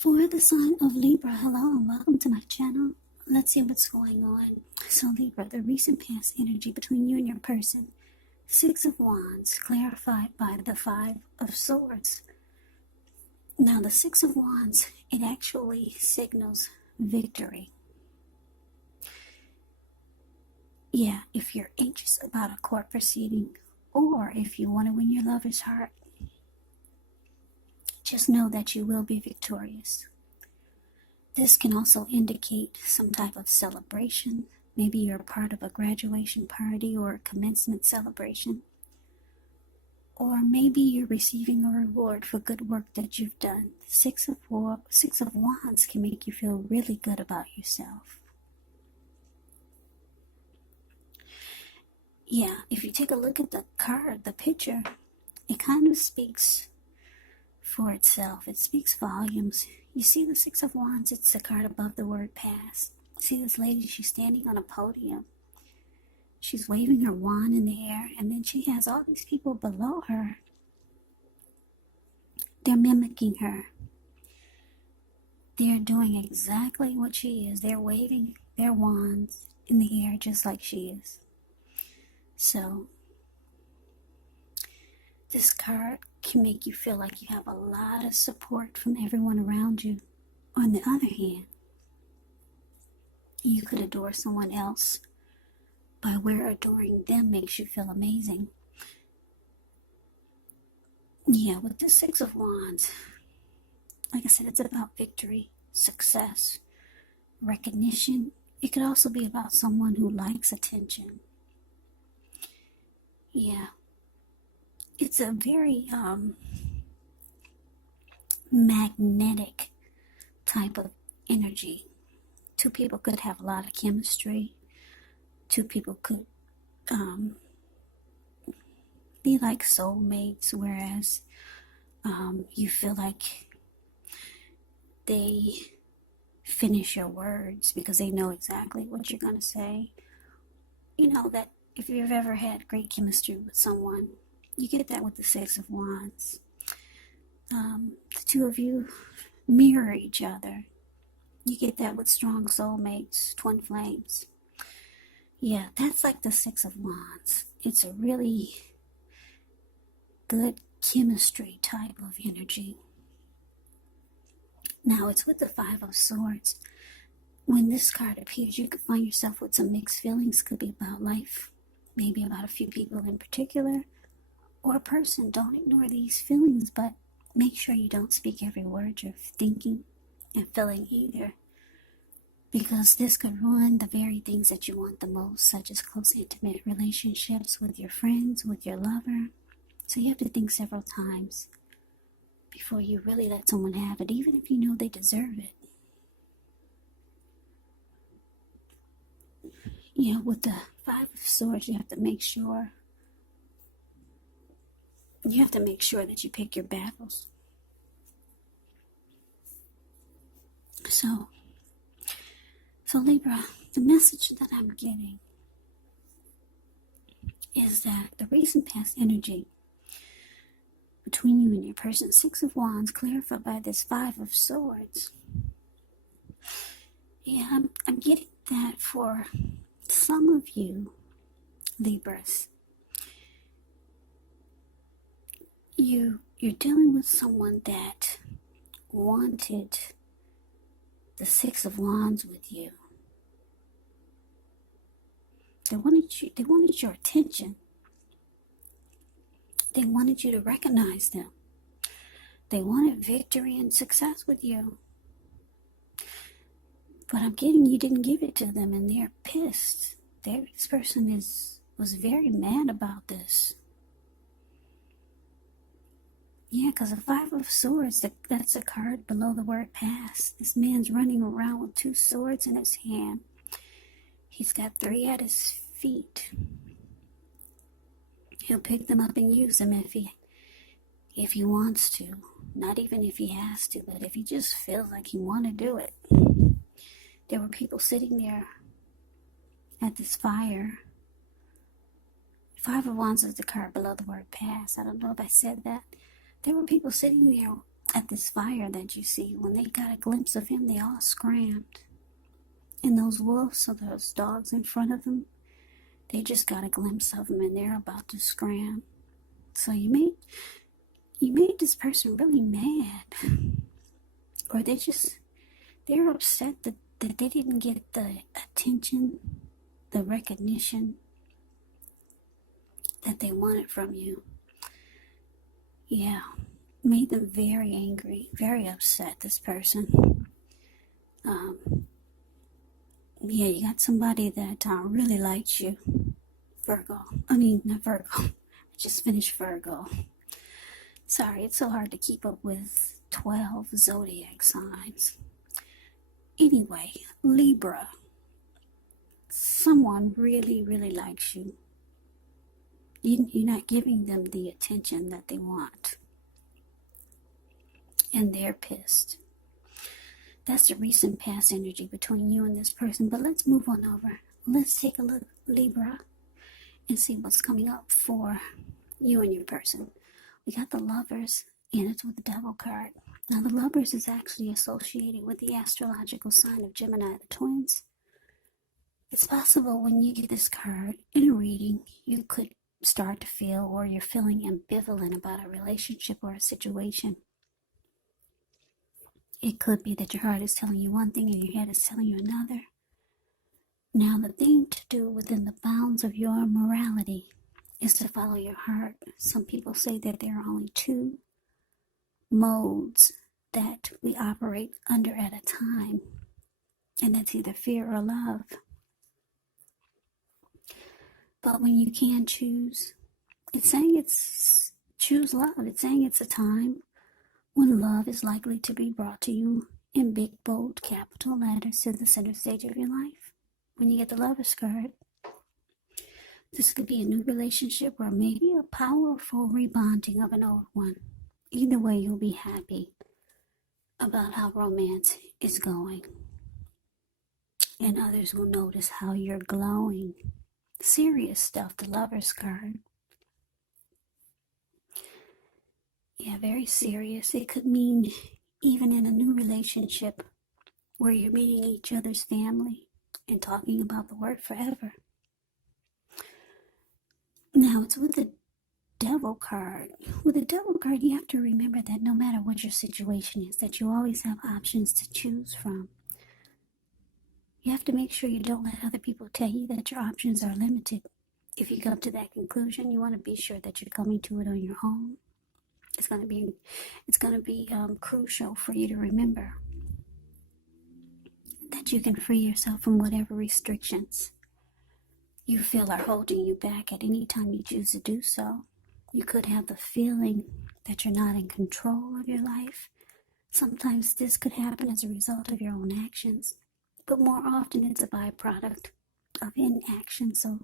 For the sign of Libra, hello and welcome to my channel. Let's see what's going on. So Libra, the recent past energy between you and your person. Six of Wands, clarified by the Five of Swords. Now the Six of Wands, it actually signals victory. Yeah, if you're anxious about a court proceeding, or if you want to win your lover's heart, just know that you will be victorious. This can also indicate some type of celebration. Maybe you're a part of a graduation party or a commencement celebration. Or maybe you're receiving a reward for good work that you've done. Six of Wands can make you feel really good about yourself. Yeah, if you take a look at the card, the picture, it kind of speaks for itself. It speaks volumes. You see the Six of Wands, it's the card above the word past. See this lady, she's standing on a podium. She's waving her wand in the air, and then she has all these people below her. They're mimicking her. They're doing exactly what she is. They're waving their wands in the air just like she is. So, this card can make you feel like you have a lot of support from everyone around you. On the other hand, you could adore someone else by where adoring them makes you feel amazing. Yeah, with the Six of Wands, like I said, it's about victory, success, recognition. It could also be about someone who likes attention. Yeah. It's a very magnetic type of energy. Two people could have a lot of chemistry. Two people could be like soulmates, whereas you feel like they finish your words because they know exactly what you're going to say. You know that if you've ever had great chemistry with someone, you get that with the Six of Wands. The two of you mirror each other. You get that with strong soulmates, twin flames. Yeah, that's like the Six of Wands. It's a really good chemistry type of energy. Now it's with the Five of Swords. When this card appears, you could find yourself with some mixed feelings. Could be about life, maybe about a few people in particular, or a person. Don't ignore these feelings, but make sure you don't speak every word you're thinking and feeling either, because this could ruin the very things that you want the most, such as close, intimate relationships with your friends, with your lover. So you have to think several times before you really let someone have it, even if you know they deserve it. Yeah, with the Five of Swords, you have to make sure that you pick your battles. So Libra, the message that I'm getting is that the recent past energy between you and your person, Six of Wands, clarified by this Five of Swords. Yeah, I'm getting that for some of you, Libras. You're dealing with someone that wanted the Six of Wands with you. They wanted your attention. They wanted you to recognize them. They wanted victory and success with you. But I'm getting you didn't give it to them, and they're pissed. This person was very mad about this. Yeah, because the Five of Swords, that's a card below the word past. This man's running around with two swords in his hand. He's got three at his feet. He'll pick them up and use them if he wants to. Not even if he has to, but if he just feels like he want to do it. There were people sitting there at this fire. Five of Wands is the card below the word past. I don't know if I said that. There were people sitting there at this fire that you see. When they got a glimpse of him, they all scrammed. And those wolves, or those dogs in front of them, they just got a glimpse of him and they're about to scram. So you made this person really mad. Or they're upset that they didn't get the attention, the recognition that they wanted from you. Yeah, made them very angry, very upset, this person. Yeah, you got somebody that really likes you. Virgo. I mean, not Virgo. I just finished Virgo. Sorry, it's so hard to keep up with 12 zodiac signs. Anyway, Libra. Someone really, really likes you. You're not giving them the attention that they want. And they're pissed. That's the recent past energy between you and this person. But let's move on over. Let's take a look, Libra, and see what's coming up for you and your person. We got the Lovers, and it's with the Devil card. Now, the Lovers is actually associated with the astrological sign of Gemini, the twins. It's possible when you get this card in a reading, you could start to feel, or you're feeling ambivalent about a relationship or a situation. It could be that your heart is telling you one thing and your head is telling you another. Now, the thing to do within the bounds of your morality is to follow your heart. Some people say that there are only two modes that we operate under at a time, and that's either fear or love. But when you can choose, it's saying choose love. It's saying it's a time when love is likely to be brought to you in big, bold, capital letters to the center stage of your life. When you get the Lover's card, this could be a new relationship or maybe a powerful rebonding of an old one. Either way, you'll be happy about how romance is going. And others will notice how you're glowing. Serious stuff, the Lover's card. Yeah, very serious. It could mean even in a new relationship where you're meeting each other's family and talking about the word forever. Now, it's with the Devil card. With the Devil card, you have to remember that no matter what your situation is, that you always have options to choose from. You have to make sure you don't let other people tell you that your options are limited. If you come to that conclusion, you want to be sure that you're coming to it on your own. It's going to be crucial for you to remember that you can free yourself from whatever restrictions you feel are holding you back at any time you choose to do so. You could have the feeling that you're not in control of your life. Sometimes this could happen as a result of your own actions, but more often it's a byproduct of inaction. So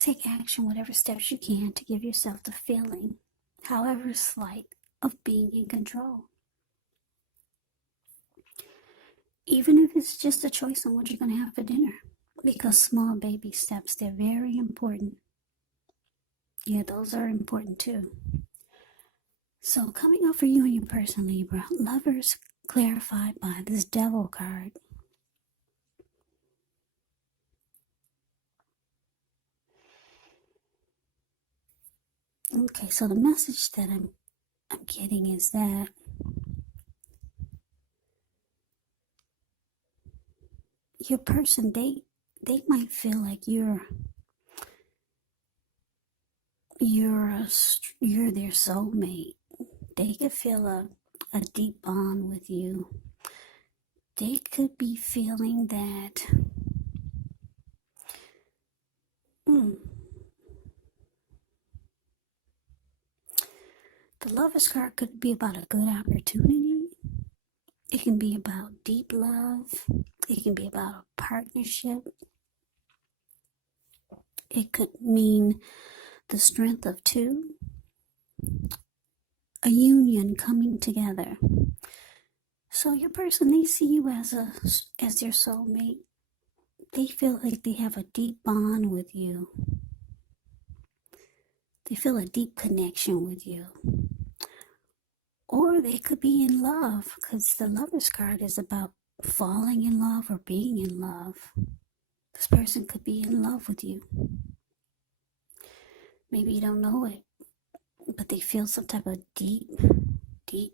take action, whatever steps you can, to give yourself the feeling, however slight, of being in control. Even if it's just a choice on what you're going to have for dinner. Because small baby steps, they're very important. Yeah, those are important too. So coming up for you and your person, Libra, Lovers clarified by this Devil card. Okay, so the message that I'm getting is that your person, they might feel like you're their soulmate. They could feel a deep bond with you. They could be feeling that the Lover's card could be about a good opportunity. It can be about deep love. It can be about a partnership. It could mean the strength of two, a union coming together. So your person, they see you as their soulmate. They feel like they have a deep bond with you. They feel a deep connection with you. Or they could be in love, because the Lover's card is about falling in love or being in love. This person could be in love with you. Maybe you don't know it, but they feel some type of deep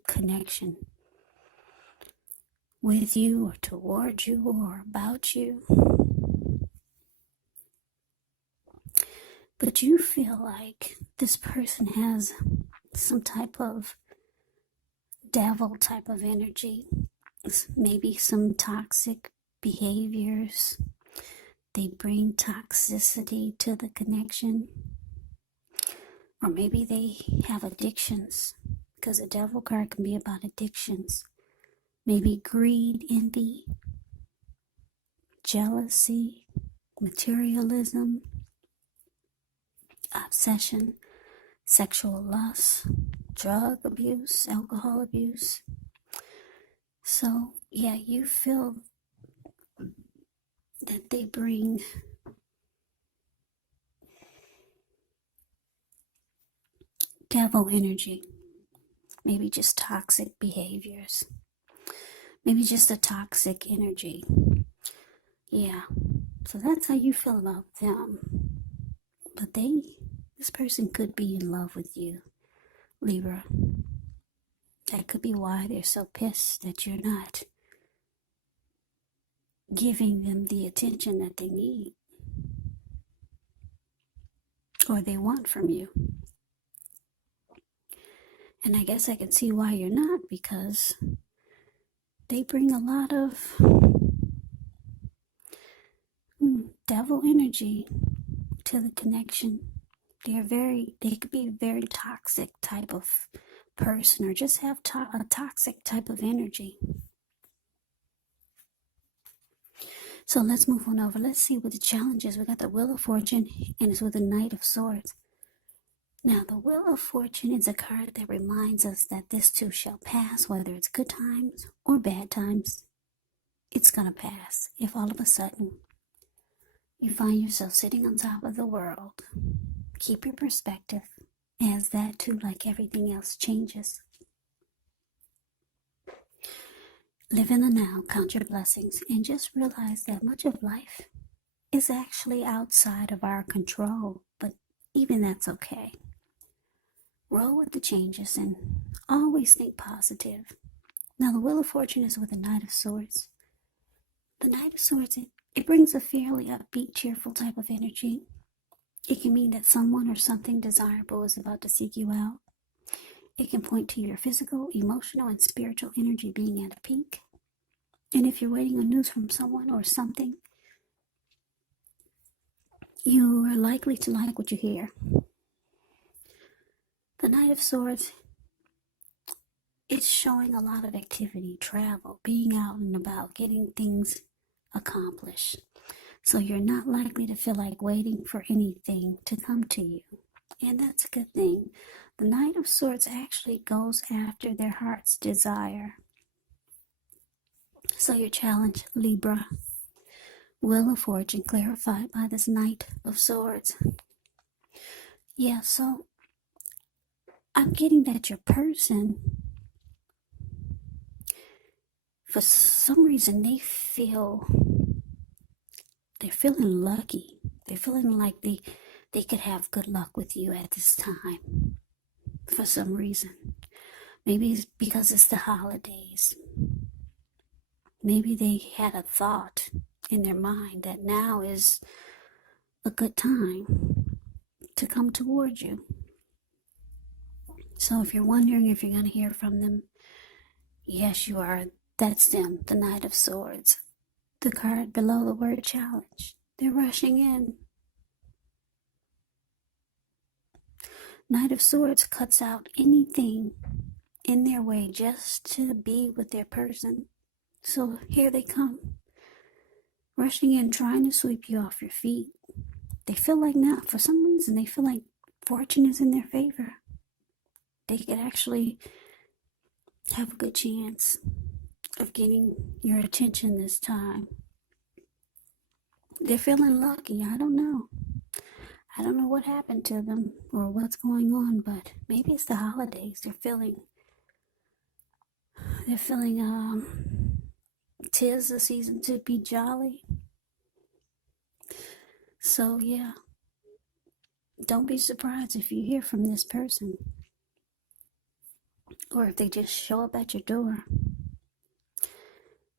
connection with you or towards you or about you. But you feel like this person has some type of devil type of energy, maybe some toxic behaviors. They bring toxicity to the connection. Or maybe they have addictions, because a devil card can be about addictions. Maybe greed, envy, jealousy, materialism, obsession, sexual lust, drug abuse, alcohol abuse. So, yeah, you feel that they bring devil energy. Maybe just toxic behaviors. Maybe just a toxic energy. Yeah. So that's how you feel about them. But this person could be in love with you, Libra. That could be why they're so pissed that you're not giving them the attention that they need or they want from you. And I guess I can see why you're not, because they bring a lot of devil energy to the connection. They could be a very toxic type of person, or just have a toxic type of energy. So let's move on over. Let's see what the challenge is. We got the Wheel of Fortune, and it's with the Knight of Swords. Now, the Wheel of Fortune is a card that reminds us that this too shall pass, whether it's good times or bad times. It's gonna pass. If all of a sudden you find yourself sitting on top of the world, keep your perspective, as that too, like everything else, changes. Live in the now, count your blessings, and just realize that much of life is actually outside of our control, but even that's okay. Roll with the changes and always think positive. Now, the Wheel of Fortune is with the Knight of Swords. The Knight of Swords, it brings a fairly upbeat, cheerful type of energy. It can mean that someone or something desirable is about to seek you out. It can point to your physical, emotional, and spiritual energy being at a peak. And if you're waiting on news from someone or something, you are likely to like what you hear. The Knight of Swords, it's showing a lot of activity, travel, being out and about, getting things accomplished. So you're not likely to feel like waiting for anything to come to you. And that's a good thing. The Knight of Swords actually goes after their heart's desire. So your challenge, Libra. Wheel of Fortune clarified by this Knight of Swords. Yeah, so I'm getting that your person, for some reason, they're feeling lucky. They're feeling like they could have good luck with you at this time for some reason. Maybe it's because it's the holidays. Maybe they had a thought in their mind that now is a good time to come towards you. So if you're wondering if you're going to hear from them, yes, you are. That's them, the Knight of Swords. The card below the word challenge. They're rushing in. Knight of Swords cuts out anything in their way just to be with their person. So here they come, rushing in, trying to sweep you off your feet. They feel like now, for some reason, they feel like fortune is in their favor. They could actually have a good chance of getting your attention this time. They're feeling lucky. I don't know what happened to them or what's going on, but maybe it's the holidays. They're feeling They're feeling 'tis the season to be jolly. So yeah, don't be surprised if you hear from this person, or if they just show up at your door.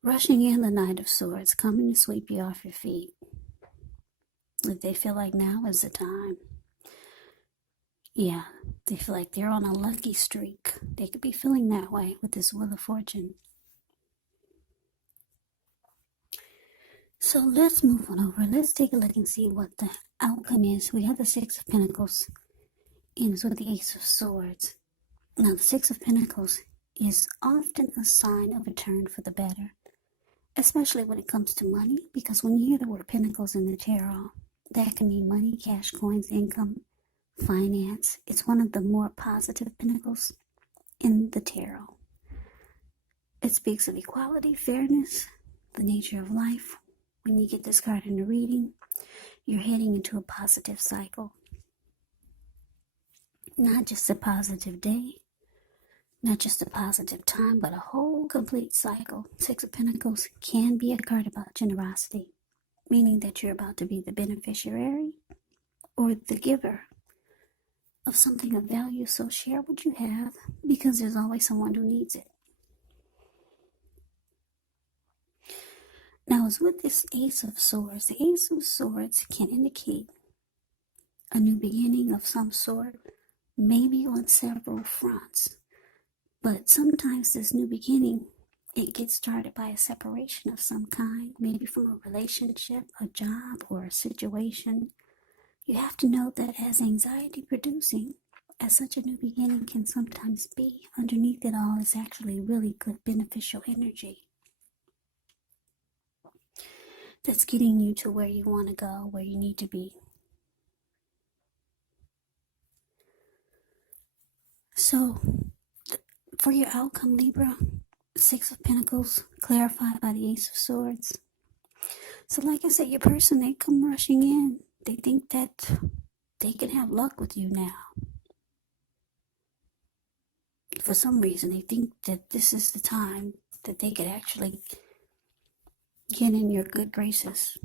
Rushing in the Knight of Swords, coming to sweep you off your feet. If they feel like now is the time. Yeah, they feel like they're on a lucky streak. They could be feeling that way with this Wheel of Fortune. So let's move on over. Let's take a look and see what the outcome is. We have the Six of Pentacles ends with the Ace of Swords. Now, the Six of Pentacles is often a sign of a turn for the better, especially when it comes to money, because when you hear the word Pentacles in the tarot, that can mean money, cash, coins, income, finance. It's one of the more positive pentacles in the tarot. It speaks of equality, fairness, the nature of life. When you get this card in the reading, you're heading into a positive cycle. Not just a positive day, not just a positive time, but a whole complete cycle. Six of Pentacles can be a card about generosity, meaning that you're about to be the beneficiary or the giver of something of value. So share what you have, because there's always someone who needs it. Now, as with this Ace of Swords, the Ace of Swords can indicate a new beginning of some sort, maybe on several fronts. But sometimes this new beginning, it gets started by a separation of some kind, maybe from a relationship, a job, or a situation. You have to know that as anxiety producing, as such a new beginning can sometimes be, underneath it all is actually really good beneficial energy that's getting you to where you want to go, where you need to be. So, for your outcome, Libra, Six of Pentacles, clarified by the Ace of Swords. So like I said, your person, they come rushing in. They think that they can have luck with you now. For some reason, they think that this is the time that they could actually get in your good graces,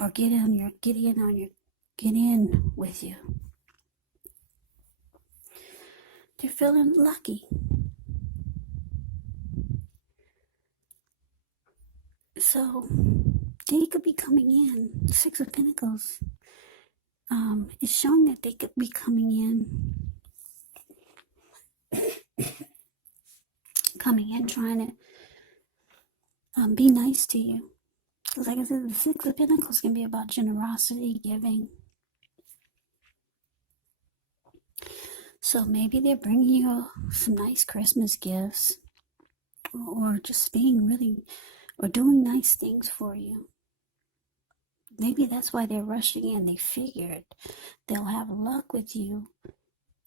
or get in with you. They're feeling lucky. So they could be coming in. Six of Pentacles is showing that they could be coming in trying to be nice to you. Because like I said, the Six of Pentacles can be about generosity, giving. So maybe they're bringing you some nice Christmas gifts, or just being really, or doing nice things for you. Maybe that's why they're rushing in. They figured they'll have luck with you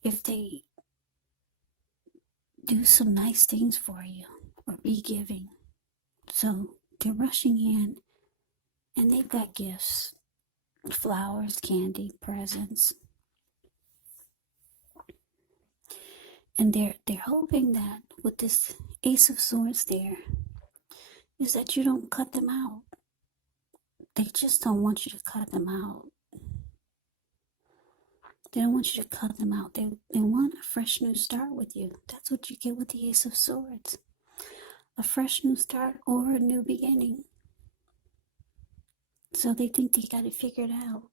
if they do some nice things for you or be giving. So they're rushing in, and they've got gifts, flowers, candy, presents. And they're hoping that with this Ace of Swords there, is that you don't cut them out. They just don't want you to cut them out. They don't want you to cut them out. They want a fresh new start with you. That's what you get with the Ace of Swords. A fresh new start or a new beginning. So they think they got it figured out.